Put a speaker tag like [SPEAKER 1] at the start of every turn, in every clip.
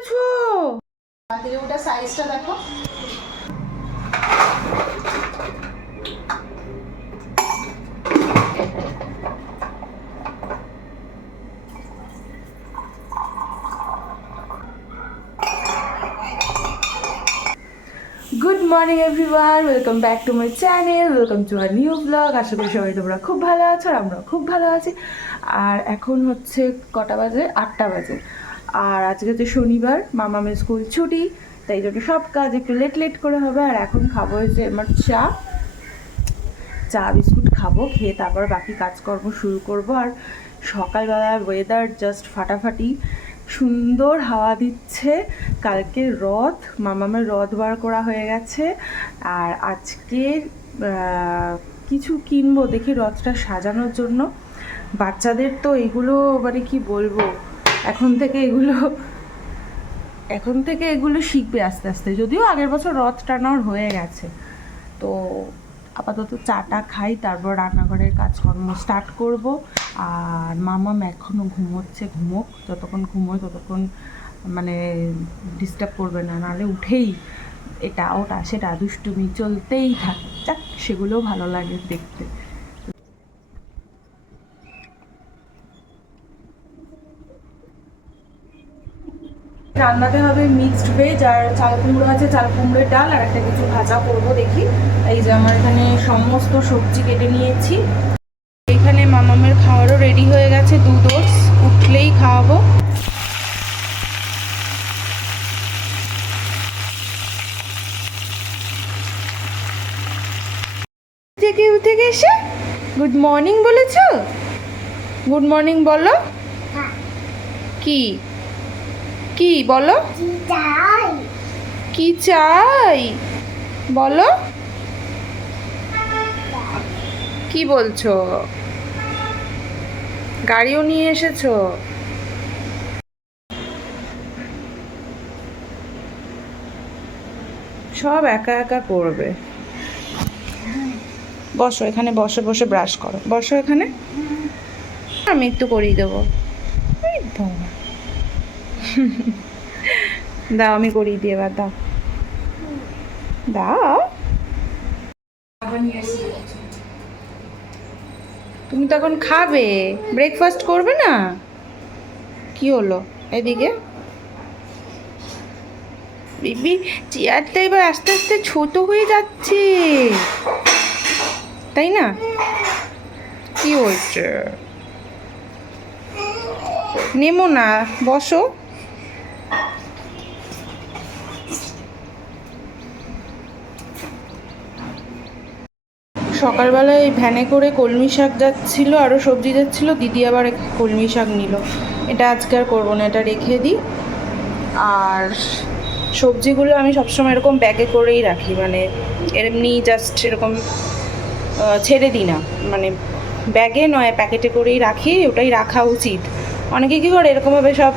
[SPEAKER 1] করেছ
[SPEAKER 2] ওটা সাইজটা দেখো।
[SPEAKER 1] Good morning everyone welcome back to my channel welcome to our new blog আশা করি সবাই তোমরা খুব ভালো আছো আর আমরাও খুব ভালো আছি। আর এখন হচ্ছে কটা বাজে? আটটা বাজে। আর আজকে তো শনিবার মামামের স্কুল ছুটি, তাই জন্য সব কাজ একটু লেট লেট করে হবে, আর এখন খাব হচ্ছে আমার চা। চা, বিস্কুট খাব, খেয়ে তারপর বাকি কাজকর্ম শুরু করব, আর সকালবেলা ওয়েদার জাস্ট ফাটাফাটি। সুন্দর হাওয়া দিচ্ছে, কালকে রথ মামামের রথ বার করা হয়ে গেছে, আর আজকে কিছু কিনবো দেখি রথটা সাজানোর জন্য। বাচ্চাদের তো এগুলো মানে কি বলব এখন থেকে এগুলো, এখন থেকে এগুলো শিখবে আস্তে আস্তে। যদিও আগের বছর রথ টানার হয়ে গেছে। তো আপাতত চাটা খাই, তারপর রান্নাঘরের কাজকর্ম স্টার্ট করব। আর মামাম এখনও ঘুমোচ্ছে, ঘুমোক, যতক্ষণ ঘুমোয় ততক্ষণ মানে ডিস্টার্ব করবে না। নাহলে উঠেই এটা ওটা, সেটা দুষ্টুমি চলতেই থাকে, যাক, সেগুলোও ভালো লাগে দেখতে। রান্নাতে হবে মিক্সড ভেজ আর চাল কুমড়ো আছে চাল কুমড়োর ডাল আর একটা কিছু ভাজা করব দেখি। এই যে আমার এখানে সমস্ত সবজি কেটে নিয়েছি। এখানে মামামের খাওয়ারও রেডি হয়ে গেছে দু ওটস উঠলেই খাওয়াবো। থেকে উঠে গেছে গুড মর্নিং বলেছ? গুড মর্নিং বলো। কি? কি? বলো। কি চাই? বলো। কি বলছো? গাড়িও নিয়ে এসেছ? সব একা একা করবে। বসো এখানে বসে বসে ব্রাশ করো। বসো এখানে। আমি একটু করিয়ে দেবো। এই বাবা। দাও, আমি করিয়ে দিই এবার, দাও। দাও। তুমি তো এখন খাবে। ব্রেকফাস্ট করবে না? কি হলো? এদিকে। বিবি চেয়ারটা এবার আস্তে আস্তে ছোট হয়ে যাচ্ছে। তাই না? কি হয়েছে? নেমো না, বসো। সকালবেলায় ভ্যানে করে কলমি শাক যাচ্ছিল আরও সবজি যাচ্ছিল, দিদি আবার কলমি শাক নিল। এটা আজকে আর করব না, এটা রেখে দিই। আর সবজিগুলো আমি সবসময় এরকম ব্যাগে করেই রাখি মানে এমনি জাস্ট এরকম ছেড়ে দিই না। মানে ব্যাগে নয়, প্যাকেটে করেই রাখি, ওটাই রাখা উচিত। অনেকে কী করে, এরকমভাবে সব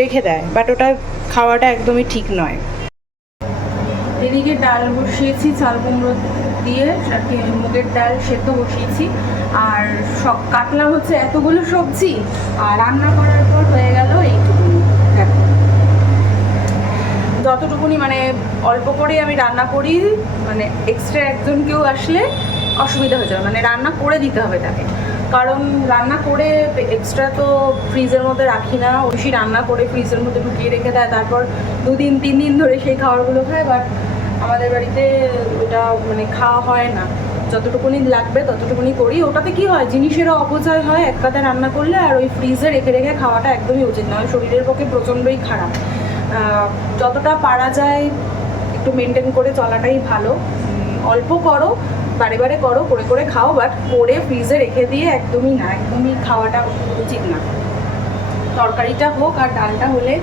[SPEAKER 1] রেখে দেয় বাট ওটা খাওয়াটা একদমই ঠিক নয়। এদিকে ডাল বসিয়েছি, চাল কুমড়ো দিয়ে মুগের ডাল সেদ্ধ বসিয়েছি। আর সব কাটলাম হচ্ছে এতগুলো সবজি, আর রান্না করার পর হয়ে গেল এইটুকুনি। যতটুকুনি মানে অল্প করেই আমি রান্না করি মানে এক্সট্রা একজন কেউ আসলে অসুবিধা হয়ে যাবে মানে রান্না করে দিতে হবে তাকে। কারণ রান্না করে এক্সট্রা তো ফ্রিজের মধ্যে রাখি না। ঐশী রান্না করে ফ্রিজের মধ্যে ঢুকিয়ে রেখে দেয়, তারপর দুদিন, তিন দিন ধরে সেই খাবারগুলো খায় বাট আমাদের বাড়িতে ওটা মানে খাওয়া হয় না। যতটুকুনি লাগবে ততটুকুনি করি। ওটাতে কি হয়, জিনিসেরও অপচয় হয়, এক কাতে রান্না করলে, আর ওই ফ্রিজে রেখে রেখে খাওয়াটা একদমই উচিত নয়। শরীরের পক্ষে প্রচণ্ডই খারাপ। যতটা পারা যায়, একটু মেনটেন করে চলাটাই ভালো। অল্প করো বারে বারে করো, করে করে খাও বাট করে ফ্রিজে রেখে দিয়ে একদমই না, একদমই খাওয়াটা উচিত না। তরকারিটা হোক আর ডালটা হলে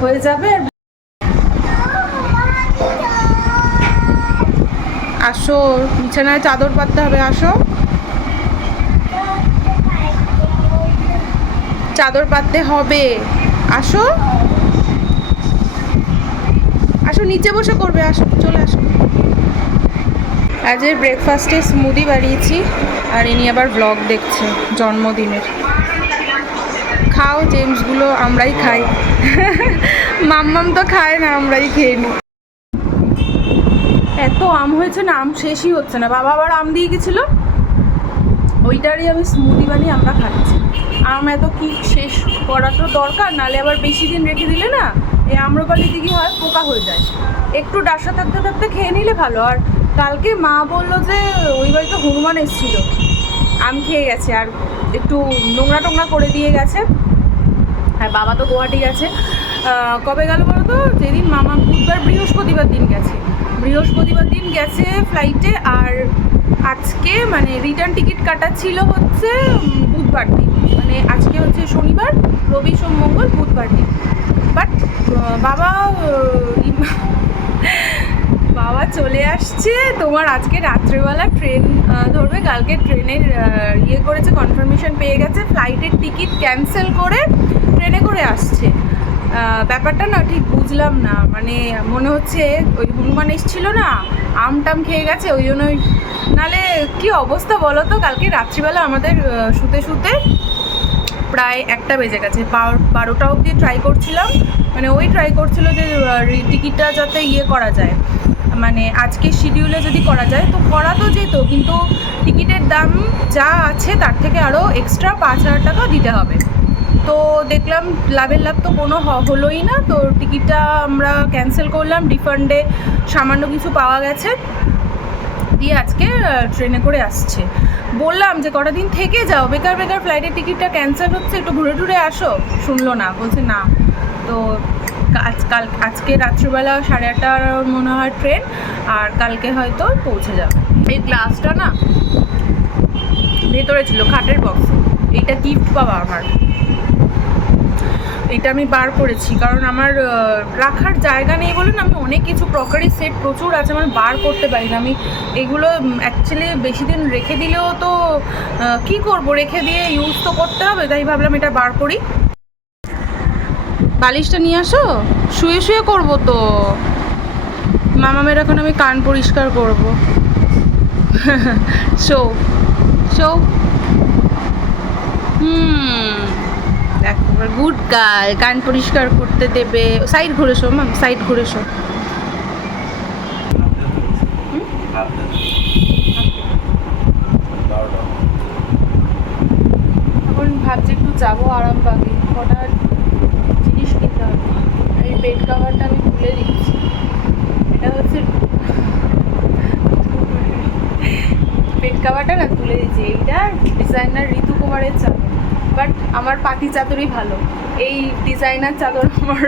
[SPEAKER 1] হয়ে যাবে আসো, বিছানায় চাদর পাততে হবে, আসো। চাদর পাততে হবে, আসো। আসো, নিচে বসে করবে, আসো, চলে আসো। আজের ব্রেকফাস্টে স্মুদি বানিয়েছি, আর ইনি আবার ব্লগ দেখছে, জন্মদিনের। খাও জেমসগুলো আমরাই খাই। মাম্মাম তো খায় না, আমরাই খেয়ে নিই। এত আম হয়েছে না, আম শেষই হচ্ছে না। বাবা আবার আম দিয়ে গেছিল। ওইটারই আমি স্মুদি বানিয়ে আমরা খাচ্ছি। আম এত কি শেষ করা তো দরকার? নালে আবার বেশি দিন রেখে দিলে না, এই আম্রপালিতে কি হয়, পোকা হয়ে যায়। একটু ডাসা থাকতে থাকতে খেয়ে নিলে ভালো, আর কালকে মা বলল যে ওই বাড়িতে হনুমান এসেছিল। আম খেয়ে গেছে আর একটু নোংরা টোংরা করে দিয়ে গেছে। আর বাবা তো গুয়াহাটি গেছে। কবে গেল বলো তো? যেদিন মামা বুধবার বৃহস্পতিবার দিন গেছে। বৃহস্পতিবার দিন গেছে ফ্লাইটে আর আজকে মানে রিটার্ন টিকিট কাটা ছিল হচ্ছে বুধবার দিন। মানে আজকে হচ্ছে শনিবার, রবি সোম, মঙ্গল, বুধবার দিন। বাট বাবা বাবা চলে আসছে। তোমার আজকে রাত্রেবেলা ট্রেন ধরবে। কালকে ট্রেনের ইয়ে করেছে কনফার্মেশন পেয়ে গেছে। ফ্লাইটের টিকিট ক্যান্সেল করে ট্রেনে করে আসছে। ব্যাপারটা না ঠিক বুঝলাম না। মানে মনে হচ্ছে ওই হনুমান এসছিল না, আম টাম খেয়ে গেছে, ওই জন্যই নালে কি অবস্থা বলো তো? কালকে রাত্রিবেলা আমাদের শুতে শুতে প্রায় একটা বেজে গেছে। বারোটা অবধি ট্রাই করছিলাম। মানে ওই ট্রাই করছিল যে টিকিটটা যাতে ইয়ে করা যায়। মানে আজকে শিডিউলে যদি করা যায়, তো করা তো যেত, কিন্তু টিকিটের দাম যা আছে তার থেকে আরও এক্সট্রা পাঁচ হাজার টাকা দিতে হবে। তো দেখলাম লাভের লাভ তো কোনো হলোই না, তো টিকিটটা আমরা ক্যান্সেল করলাম রিফান্ডে সামান্য কিছু পাওয়া গেছে, দিয়ে আজকে ট্রেনে করে আসছে। বললাম যে কটা দিন থেকে যাও, বেকার বেকার ফ্লাইটের টিকিটটা ক্যান্সেল হচ্ছে, একটু ঘুরে টুরে আসো। শুনলো না, বলছে না। তো আজ কাল আজকে রাত্রিবেলা সাড়ে আটটার মনে হয় ট্রেন, আর কালকে হয়তো পৌঁছে যাবে। এই গ্লাসটা না ভেতরে ছিল, খাটের বক্স এইটা গিফট পাওয়া আমার। এটা আমি বার করেছি, কারণ আমার রাখার জায়গা নেই বলে না, আমি অনেক কিছু ক্রকারি সেট প্রচুর আছে মানে বার করতে পারি না। আমি এগুলো অ্যাকচুয়ালি বেশি দিন রেখে দিলেও তো কি করব? রেখে দিয়ে ইউজ তো করতে হবে, তাই ভাবলাম এটা বার করি। বালিশটা নিয়ে আসো? শুয়ে শুয়ে করব তো। মামা মামামের এখন আমি কান পরিষ্কার করব। Show show. হুম, দেখো গুড গার্ল, কান পরিষ্কার করতে দেবে। সাইড ঘুরে শো ম্যাম সাইড ঘুরে শো। ভাবছি একটু যাব আরামবাগে। কটা জিনিস কিনতে হবে। এই বেড কাভারটা আমি তুলে দিচ্ছি। এটা হচ্ছে বেড কাভারটা না তুলে দিচ্ছি। এইটা ডিজাইনার ঋতু কুমারের চাদর। বাট আমার পাতি চাদরই ভালো। এই ডিজাইনার চাদর আমার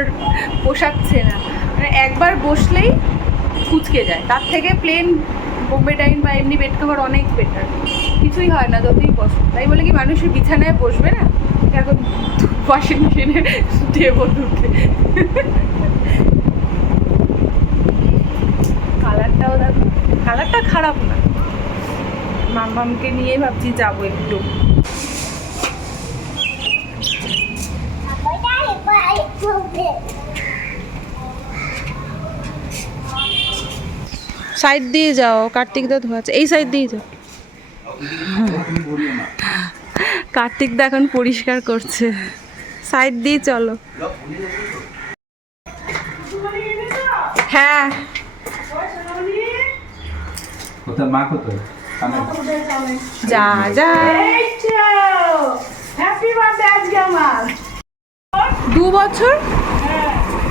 [SPEAKER 1] পোষাচ্ছে না। মানে একবার বসলেই কুচকে যায়। তার থেকে প্লেন বোম্বে ডাইন বা এমনি বেড কভার অনেক বেটার কিছুই হয় না, যতই বসো। তাই বলে কি মানুষের বিছানায় বসবে না? এখন ওয়াশিং মেশিনে দেবো দুধে কালারটাও দেখো, কালারটা খারাপ না। মাম্মামকে নিয়ে ভাবছি যাব একটু। সাইড দিয়ে যাও, কার্তিক দা ধোয়াচ্ছে। এই সাইড দিয়ে যাও। কার্তিক দা এখন পরিষ্কার করছে। সাইড দিয়ে চলো। হ্যাঁ।
[SPEAKER 3] মা
[SPEAKER 1] যা যা।
[SPEAKER 2] হ্যাপি বার্থডে আজকে আমার।
[SPEAKER 1] দু বছর?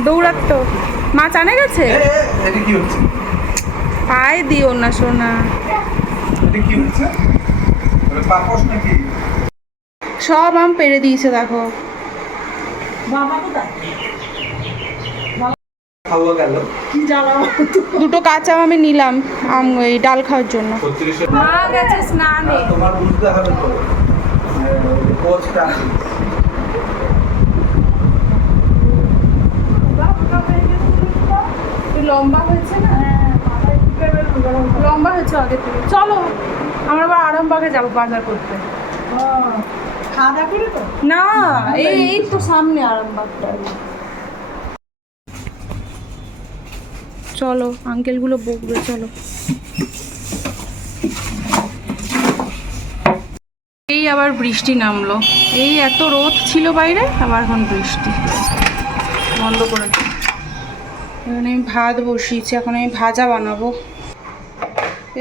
[SPEAKER 1] দৌড়াতো মা চানে গেছে? পায়ে দিও না সোনা।
[SPEAKER 3] এটা কি হচ্ছে? নাকি?
[SPEAKER 1] সব আম পেরে দিয়েছে দেখো।
[SPEAKER 2] বাবা কোথায়?
[SPEAKER 3] খাওয়া গেল।
[SPEAKER 2] কি জ্বালা
[SPEAKER 1] দুটো কাঁচা আম আমি নিলাম আম এই ডাল খাওয়ার জন্য। মা গেছে স্নানে।
[SPEAKER 3] তোমার বুঝতে হবে তো। কোচটা
[SPEAKER 1] একটু লম্বা হয়েছে না? লম্বা হয়েছে। আগে থেকে। চলো আমরা আবার আরামবাগে যাব বাজার করতে।
[SPEAKER 2] খাওয়া দাওয়া করে তো?
[SPEAKER 1] না এই এই তো সামনে আরামবাগটা চলো আঙ্কেলগুলো বকবে চলো। এই আবার বৃষ্টি নামলো। এই এত রোদ ছিল বাইরে আবার এখন বৃষ্টি। বন্ধ করে দিই। এখানে আমি ভাত বসিয়েছি এখন আমি ভাজা বানাবো।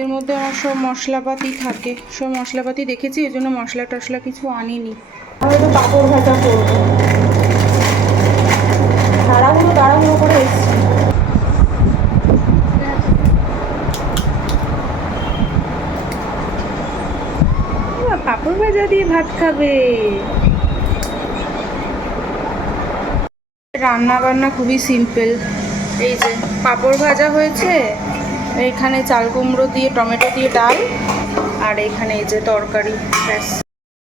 [SPEAKER 1] এর মধ্যে আমার সব মশলাপাতি থাকে। সব মশলাপাতি দেখেছি এই জন্য মশলা টশলা কিছু আনিনি। আমি তো পাঁপড় ভাজা করব। তাড়াহুড়ো তাড়াহুড়ো করে এসছি। পাঁপড় ভাজা দিয়ে ভাত খাবে। রান্না বান্না খুবই সিম্পল এই যে পাঁপড় ভাজা হয়েছে। এখানে চাল কুমড়ো দিয়ে, টমেটো দিয়ে ডাল, আর এখানে এই যে তরকারি, ব্যাস।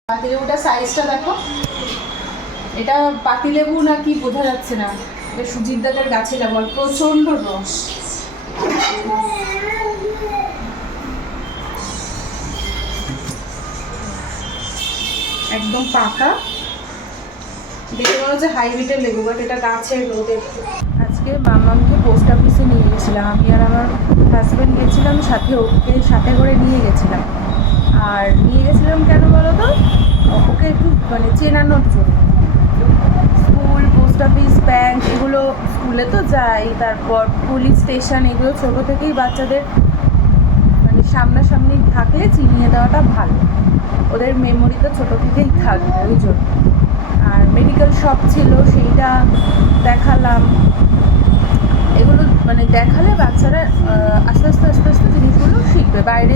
[SPEAKER 1] পাতিলেবুটা সাইজটা দেখো। এটা পাতিলেবু না কি বোঝা যাচ্ছে না। এটা সুজিত দাদার গাছে আর প্রচণ্ড রস। একদম পাকা। দেখে মনে হচ্ছে হাইব্রিডের লেবু বাট এটা গাছের রোদের আজকে মামামকে পোস্ট অফিসে নিয়ে গেছিলাম আমি আর আমার হাজব্যান্ড গেছিলাম সাথে ওকে, সাথে করে নিয়ে গেছিলাম। আর নিয়ে গেছিলাম কেন বলো তো ওকে একটু মানে চেনানোর জন্য। স্কুল পোস্ট অফিস ব্যাংক এগুলো স্কুলে তো যাই, তারপর পুলিশ স্টেশন এগুলো ছোটো থেকেই বাচ্চাদের মানে সামনাসামনি থাকলে চিনিয়ে দেওয়াটা ভালো। ওদের মেমোরি তো ছোটো থেকেই থাকবে, ওই জন্য। আর মেডিকেল শপ ছিল, সেইটা দেখালাম। এগুলো মানে দেখালে বাচ্চারা আস্তে আস্তে আস্তে আস্তে জিনিসগুলো শিখবে। বাইরে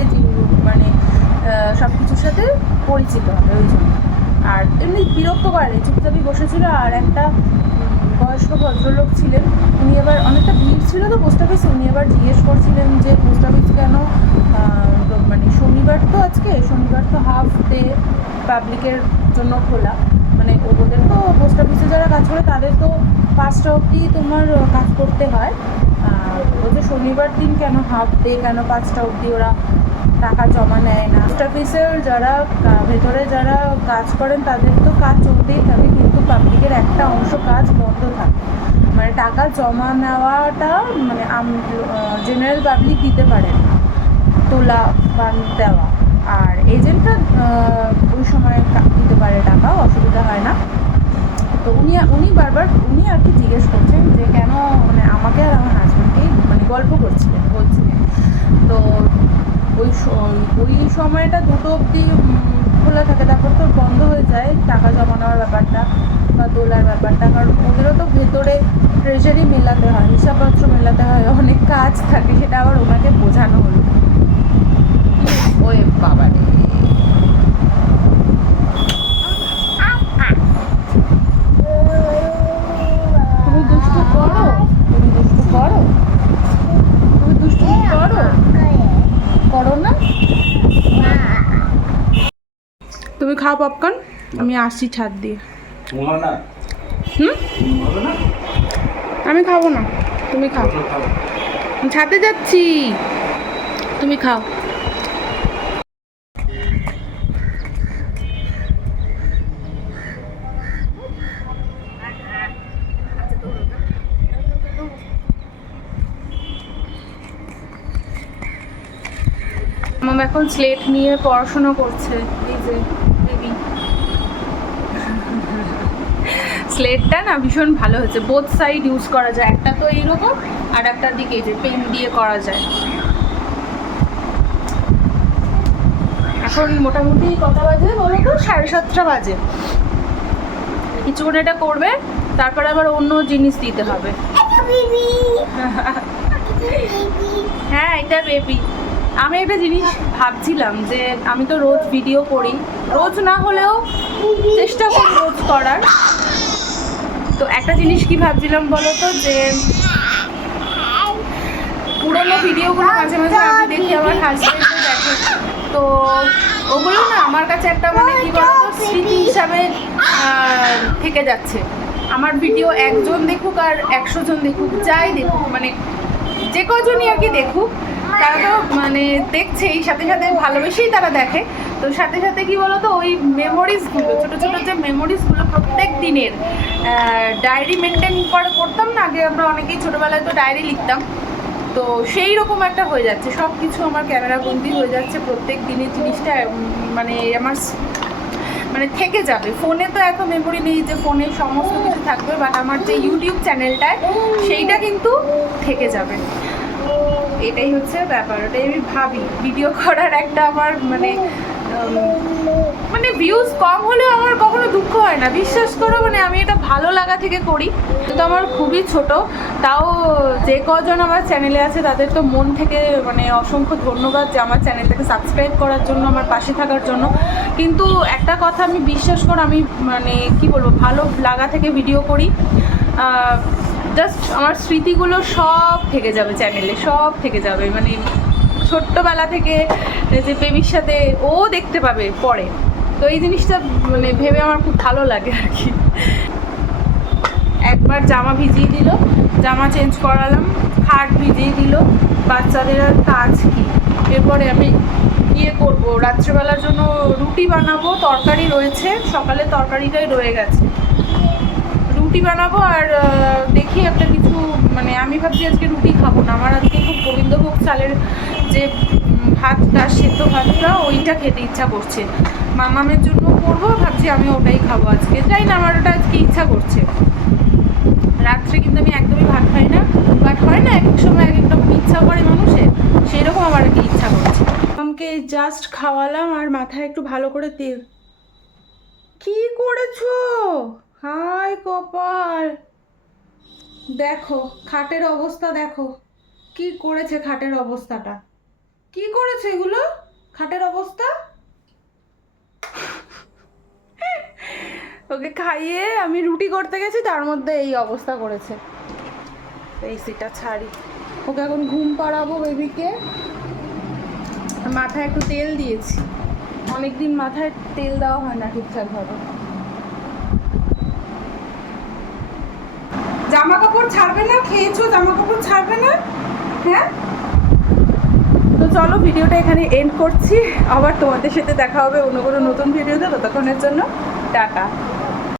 [SPEAKER 1] মানে সব কিছুর সাথে পরিচিত হবে ওই জন্য। আর এমনি বিরক্ত করে চুপচাপই বসেছিল আর একটা বয়স্ক ভদ্রলোক ছিলেন। উনি এবার অনেকটা ভিড় ছিল তো পোস্ট অফিসে উনি এবার জিজ্ঞেস করছিলেন যে পোস্ট অফিস কেন? মানে শনিবার তো আজকে, শনিবার তো হাফ ডে পাবলিকের জন্য খোলা। মানে ওদের তো পোস্ট অফিসে যারা কাজ করে, তাদের তো পাঁচটা অবধি তোমার কাজ করতে হয়। ওদের শনিবার দিন কেন হাফ ডে কেন পাঁচটা অবধি ওরা টাকা জমা নেয় না? পোস্ট অফিসের যারা ভেতরে যারা কাজ করেন, তাদের তো কাজ চলতেই থাকে, কিন্তু পাবলিকের একটা অংশ কাজ বন্ধ থাকে। মানে টাকা জমা নেওয়াটা মানে জেনারেল পাবলিক দিতে পারেন না, তোলা বা দেওয়া। এজেন্টরা ওই সময় দিতে পারে টাকা, অসুবিধা হয় না। তো উনি উনি বারবার, উনি আর কি জিজ্ঞেস করছেন যে কেন মানে আমাকে আর আমার হাজব্যান্ডকে মানে গল্প করছিলেন, বলছিলেন। তো ওই ওই সময়টা দুটো অবধি খোলা থাকে, তারপর তো বন্ধ হয়ে যায়, টাকা জমা নেওয়ার ব্যাপারটা বা তোলার ব্যাপারটা, কারণ ওদেরও তো ভেতরে ট্রেজারি মেলাতে হয়, হিসাবপত্র মেলাতে হয়, অনেক কাজ থাকে, সেটা আবার ওনাকে বোঝানো হলো। ওয়ে বাবা রে। তুমি দুষ্টু করো। তুমি দুষ্টু করো। তুমি দুষ্টু করো। করো না। তুমি খাও পপকর্ন আমি আসছি ছাদ দিয়ে। হুম? আমি খাব না। তুমি খাও। ছাদে যাচ্ছি। তুমি খাও। মাম এখন স্লেট নিয়ে পড়াশোনা করছে এই যে বেবি স্লেটটা না ভীষণ ভালো হয়েছে। বোথ সাইড ইউজ করা যায়। একটা তো এইরকম আর একটা দিকে যে পেন দিয়ে করা যায়। এখন মোটামুটি কটা বাজে বলো তো? সাড়ে সাতটা বাজে। কিছুক্ষণ এটা করবে তারপরে আবার অন্য জিনিস দিতে হবে। হ্যাঁ এটা বেবি আমি একটা জিনিস ভাবছিলাম যে আমি তো রোজ ভিডিও করি। রোজ না হলেও চেষ্টা করি রোজ করার। তো একটা জিনিস কি ভাবছিলাম বলো তো যে পুরোনো ভিডিওগুলো মাঝে মাঝে আমি দেখি আমার হাজবেন্ডও দেখে। তো ওগুলো না আমার কাছে একটা মানে কি বলতো স্মৃতি হিসাবে থেকে যাচ্ছে। আমার ভিডিও একজন দেখুক আর একশো জন দেখুক, যাই দেখুক মানে যে কজনই আর কি দেখুক তারা তো মানে দেখছেই সাথে সাথে ভালোবেসেই তারা দেখে। তো সাথে সাথে কি বলতো, ওই মেমোরিজগুলো ছোটো ছোটো যে মেমোরিজগুলো প্রত্যেক দিনের ডায়েরি মেনটেন করে করতাম না, আগে আমরা অনেকেই ছোটোবেলায় তো ডায়েরি লিখতাম। তো সেই রকম একটা হয়ে যাচ্ছে সব কিছু আমার ক্যামেরা বন্দি হয়ে যাচ্ছে প্রত্যেক দিনের জিনিসটা মানে আমার মানে থেকে যাবে। ফোনে তো এত মেমোরি নেই যে ফোনে সমস্ত কিছু থাকবে বাট আমার যে ইউটিউব চ্যানেলটায় সেইটা কিন্তু থেকে যাবে। এটাই হচ্ছে ব্যাপার, ওটাই আমি ভাবি। ভিডিও করার একটা আমার মানে মানে ভিউজ কম হলেও আমার কখনো দুঃখ হয় না। বিশ্বাস করো মানে আমি এটা ভালো লাগা থেকে করি। কিন্তু আমার খুবই ছোট, তাও যে কজন আমার চ্যানেলে আছে, তাদের তো মন থেকে মানে অসংখ্য ধন্যবাদ যে আমার চ্যানেলটাকে সাবস্ক্রাইব করার জন্য, আমার পাশে থাকার জন্য। কিন্তু একটা কথা আমি বিশ্বাস করো, আমি মানে কি বলব, ভালো লাগা থেকে ভিডিও করি। জাস্ট আমার স্মৃতিগুলো সব থেকে যাবে চ্যানেলে সব থেকে যাবে। মানে ছোট্টবেলা থেকে যে বেবির সাথে ও দেখতে পাবে পরে। তো এই জিনিসটা মানে ভেবে আমার খুব ভালো লাগে আর কি। একবার জামা ভিজিয়ে দিল, জামা চেঞ্জ করালাম, খাট ভিজিয়ে দিল, বাচ্চাদের আর কাজ কি? এরপরে আমি ইয়ে করব, রাত্রেবেলার জন্য রুটি বানাবো, তরকারি রয়েছে, সকালে তরকারিটাই রয়ে গেছে। রুটি বানাবো আর দেখি একটা কিছু মানে আমি ভাবছি আজকে রুটি খাব না। আমার আজকে খুব গোবিন্দভোগ চালের যে ভাতটা, সেদ্ধ ভাতটা, ওইটা খেতে ইচ্ছা করছে। মামামের জন্য করব, ভাবছি আমি ওটাই খাব আজকে। যাই না, আমার ওটা আজকে ইচ্ছা করছে। রাত্রে কিন্তু আমি একদমই ভাত খাই না বাট হয় না এক এক সময় এক এক রকম ইচ্ছা করে মানুষের সেই রকম আমার কি ইচ্ছা করছে। আমাকে জাস্ট খাওয়ালাম, আর মাথায় একটু ভালো করে তেল কি করেছ? হায় কপাল। দেখো, খাটের অবস্থা দেখো। কি করেছে খাটের অবস্থাটা? কি করেছে এগুলো? খাটের অবস্থা? ওকে খাইয়ে আমি রুটি করতে গেছি, তার মধ্যে এই অবস্থা করেছে। এই সিটা ছাড়ি। ওকে এখন ঘুম পাড়াবো বেবিকে। মাথায় একটু তেল দিয়েছি। অনেকদিন মাথায় তেল দেওয়া হয় না ঠিকঠাকভাবে। জামা কাপড় ছাড়বে না, খেয়েছো জামা কাপড় ছাড়বে না হ্যাঁ? তো চলো ভিডিওটা এখানে এন্ড করছি। আবার তোমাদের সাথে দেখা হবে অন্য কোনো নতুন ভিডিওতে, ততক্ষণের জন্য টাটা।